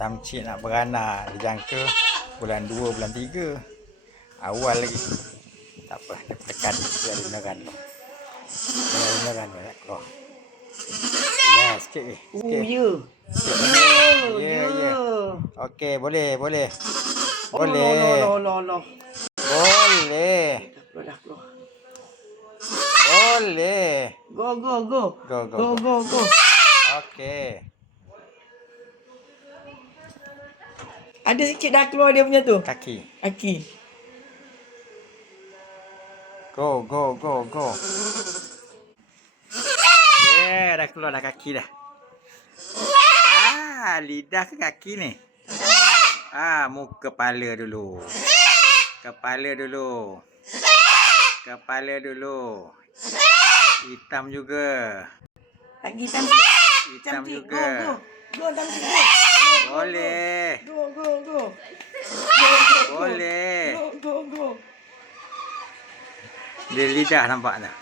Tamcik nak beranak dijangka bulan 2, bulan 3. Awal lagi. Tak apa, dia tekan dari beneran tu. Dari beneran tu nak keluar. Ya, sikit ni. Sikit. Ya. Okey, boleh. Boleh. Loh. Boleh. Dah keluar. Boleh. Go. Okey. Ada sikit dah keluar dia punya tu. Kaki. Go. Dah keluar dah kaki dah. Lidah ke kaki ni? Muka kepala dulu. Kepala dulu. Hitam juga. Lagi tamcik. Hitam juga. Go tamcik. Boleh. Go. Boleh. Go. Dia lidah nampak tak?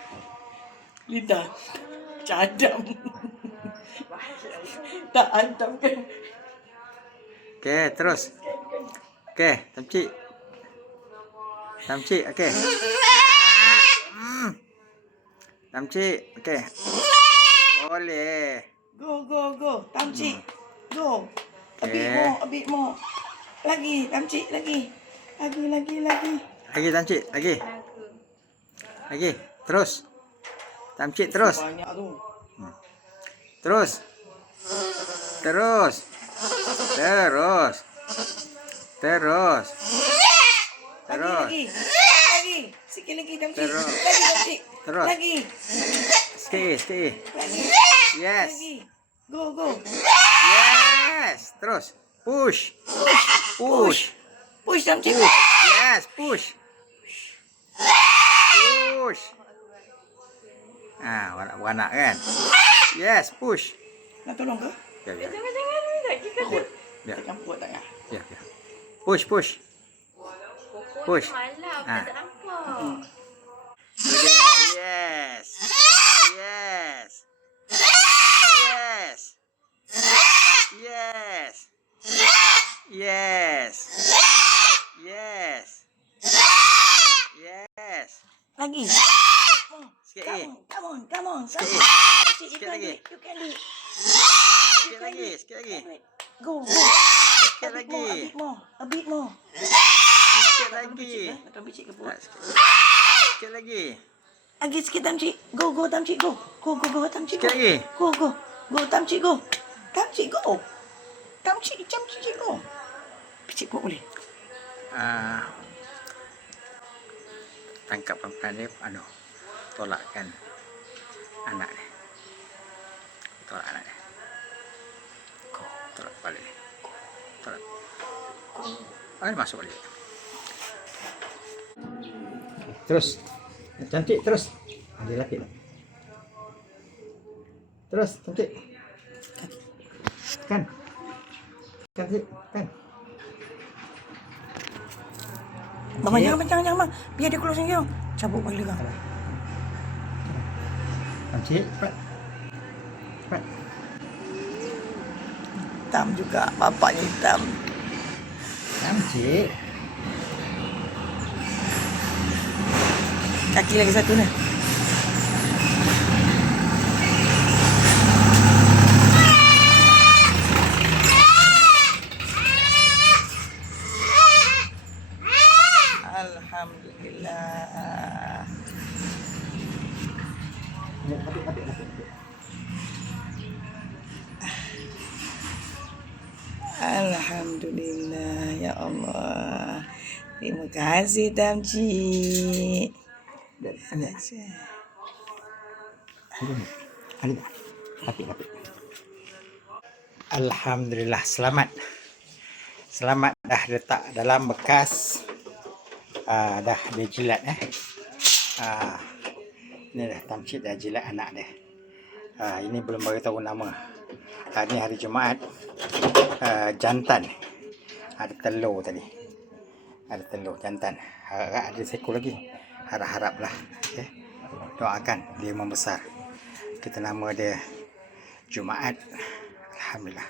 Lidah. Cadam. Tak hantam kan? Okey, terus. Okey, tamcik. Okey. Tamcik, okey. Boleh. Go. Tamcik. Go. Okay. A bit more. Lagi, tamcik lagi. Lagi. Lagi tamcik, lagi. Terus. Tamcik terus. Banyak tu. Terus. Lagi. Sikit lagi tamcik. Terus. Lagi tamcik. Terus. Lagi. Stay. Lagi. Yes. Lagi. Go. Yes. Terus. Push Tamcik. Yes, push. Beranak kan? Yes, push. Nak tolong ke? Ya. Jangan lagi kata. Ya. Campur tak ya? Ya. Push. Malam tak nampak. Yes. Lagi. Sikit lagi. Come on. Sikit lagi. You can do it. Sikit lagi. Go. Sikit lagi. A bit more. Sikit lagi. Tamcik ke buat? Sikit lagi. Lagi sikit tamcik. Go tamcik go. Go tamcik. Sikit lagi. Go tamcik go. Tamcik go. Tamcik go. Picik pun boleh. Tangkap perempuan dia, tolakkan anak dia. Tolak balik. Masuk balik. Terus. Cantik, terus. Dia laki lah. Terus, cantik. Kan. Cantik, kan. Jangan. Biar dia keluar sendiri. Cabut balik lah. Cantik, cepat. Hitam juga. Bapaknya hitam. Cantik. Kaki lagi satu ni. Alhamdulillah. Alhamdulillah ya Allah. Terima kasih tamcik. Alhamdulillah, selamat dah letak dalam bekas. Dah dia jilat ni dah tamcik dah jilat anak dia. Ini belum beritahu nama. Ni hari Jumaat. Jantan ada telur tadi. Ada telur jantan. Harap ada seekor lagi. Harap-haraplah. Okay. Doakan dia membesar. Kita nama dia Jumaat. Alhamdulillah.